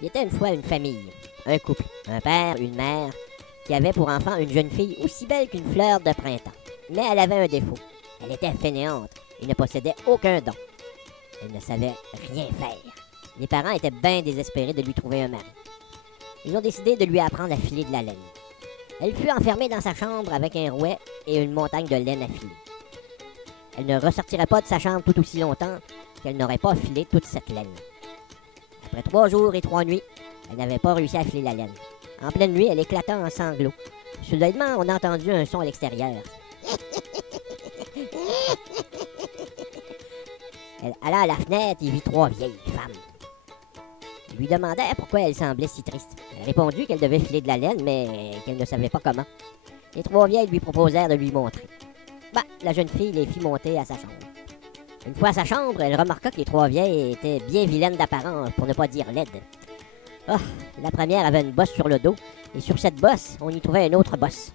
Il était une fois une famille, un couple, un père, une mère, qui avait pour enfant une jeune fille aussi belle qu'une fleur de printemps. Mais elle avait un défaut. Elle était fainéante et ne possédait aucun don. Elle ne savait rien faire. Les parents étaient bien désespérés de lui trouver un mari. Ils ont décidé de lui apprendre à filer de la laine. Elle fut enfermée dans sa chambre avec un rouet et une montagne de laine à filer. Elle ne ressortirait pas de sa chambre tout aussi longtemps qu'elle n'aurait pas filé toute cette laine. Après 3 jours et 3 nuits, elle n'avait pas réussi à filer la laine. En pleine nuit, elle éclata en sanglots. Soudainement, on a entendu un son à l'extérieur. Elle alla à la fenêtre et vit 3 vieilles femmes. Ils lui demandèrent pourquoi elle semblait si triste. Elle répondit qu'elle devait filer de la laine, mais qu'elle ne savait pas comment. Les 3 vieilles lui proposèrent de lui montrer. La jeune fille les fit monter à sa chambre. Une fois à sa chambre, elle remarqua que les 3 vieilles étaient bien vilaines d'apparence, pour ne pas dire laides. Oh, la première avait une bosse sur le dos, et sur cette bosse, on y trouvait une autre bosse.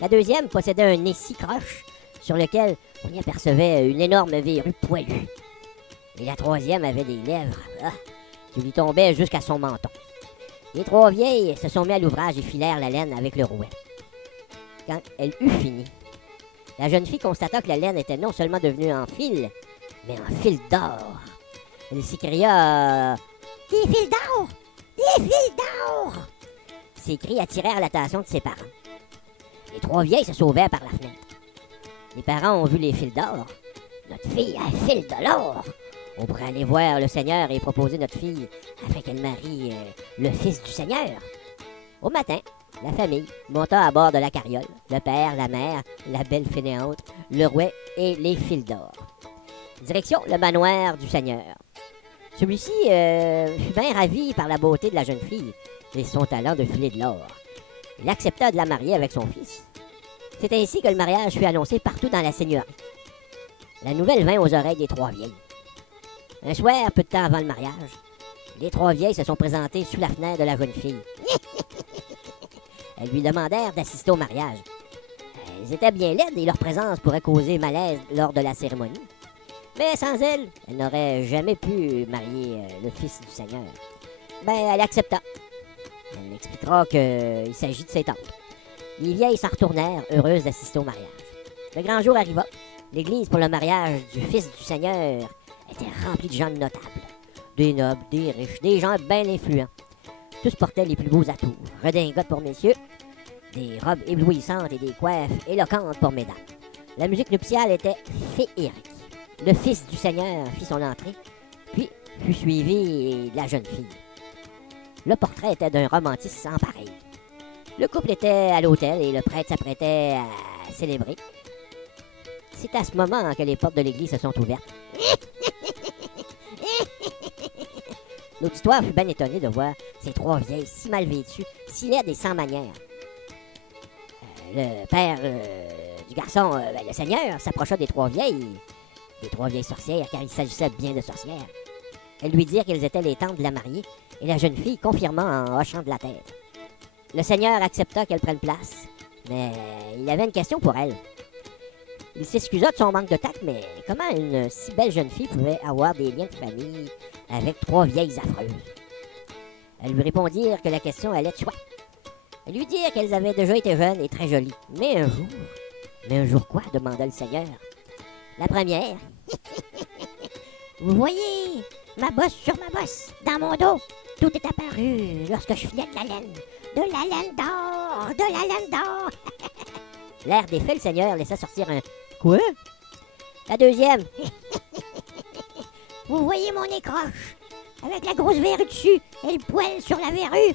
La deuxième possédait un nez si croche, sur lequel on y apercevait une énorme verrue poilue. Et la troisième avait des lèvres qui lui tombaient jusqu'à son menton. Les 3 vieilles se sont mis à l'ouvrage et filèrent la laine avec le rouet. Quand elle eut fini, la jeune fille constata que la laine était non seulement devenue en fil, mais en fil d'or. Elle s'écria « Des fils d'or! Des fils d'or! » Ces cris attirèrent l'attention de ses parents. Les 3 vieilles se sauvèrent par la fenêtre. Les parents ont vu les fils d'or. « Notre fille a un fil de l'or! On pourrait aller voir le Seigneur et proposer notre fille afin qu'elle marie le fils du Seigneur. » Au matin, la famille monta à bord de la carriole, le père, la mère, la belle fainéante, le rouet et les fils d'or. Direction le manoir du Seigneur. Celui-ci fut bien ravi par la beauté de la jeune fille et son talent de filer de l'or. Il accepta de la marier avec son fils. C'est ainsi que le mariage fut annoncé partout dans la seigneurie. La nouvelle vint aux oreilles des 3 vieilles. Un soir, peu de temps avant le mariage, les 3 vieilles se sont présentées sous la fenêtre de la jeune fille. Elles lui demandèrent d'assister au mariage. Elles étaient bien laides et leur présence pourrait causer malaise lors de la cérémonie. Mais sans elle, elle n'aurait jamais pu marier le fils du Seigneur. Elle accepta. Elle expliquera qu'il s'agit de ses tantes. Les vieilles s'en retournèrent, heureuses d'assister au mariage. Le grand jour arriva. L'église pour le mariage du fils du Seigneur était remplie de gens notables. Des nobles, des riches, des gens bien influents. Tous portaient les plus beaux atours. Redingotes pour messieurs, des robes éblouissantes et des coiffes éloquentes pour mesdames. La musique nuptiale était féerique. Le fils du Seigneur fit son entrée, puis fut suivi de la jeune fille. Le portrait était d'un romantisme sans pareil. Le couple était à l'autel et le prêtre s'apprêtait à célébrer. C'est à ce moment que les portes de l'église se sont ouvertes. L'auditoire fut bien étonné de voir ces 3 vieilles si mal vêtues, si laides et sans manières. Le père du garçon, le Seigneur, s'approcha des 3 vieilles sorcières, car il s'agissait bien de sorcières. Elles lui dirent qu'elles étaient les tantes de la mariée, et la jeune fille confirma en hochant de la tête. Le Seigneur accepta qu'elle prenne place, mais il avait une question pour elle. Il s'excusa de son manque de tact, mais comment une si belle jeune fille pouvait avoir des liens de famille avec 3 vieilles affreuses? Elles lui répondirent que la question allait de soi. Elles lui dirent qu'elles avaient déjà été jeunes et très jolies. Mais un jour quoi? Demanda le Seigneur. La première. Vous voyez ma bosse sur ma bosse, dans mon dos. Tout est apparu lorsque je filais de la laine. De la laine d'or, de la laine d'or. L'air défait, le Seigneur laissa sortir un « Quoi? » La deuxième. Vous voyez mon nez croche, avec la grosse verrue dessus et le poil sur la verrue.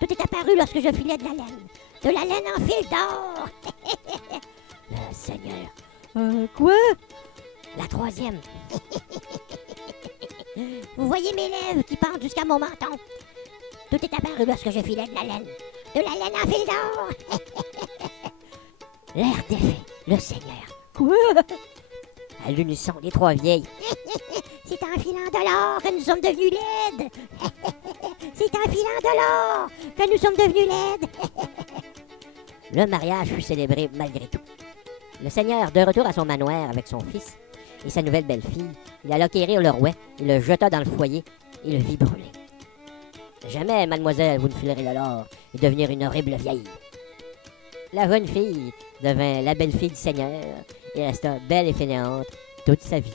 Tout est apparu lorsque je filais de la laine en fil d'or. Le Seigneur. Quoi? La troisième. Vous voyez mes lèvres qui pendent jusqu'à mon menton. Tout est apparu lorsque je filais de la laine en fil d'or. L'air défait, le Seigneur. Quoi? À l'unisson, les 3 vieilles. C'est en filant de l'or que nous sommes devenus laides. C'est en filant de l'or que nous sommes devenus laides. Le mariage fut célébré malgré tout. Le Seigneur, de retour à son manoir avec son fils et sa nouvelle belle-fille, il alla quérir le rouet et le jeta dans le foyer et le vit brûler. Jamais, mademoiselle, vous ne filerez le lord et devenir une horrible vieille. La jeune fille devint la belle-fille du Seigneur et resta belle et fainéante toute sa vie.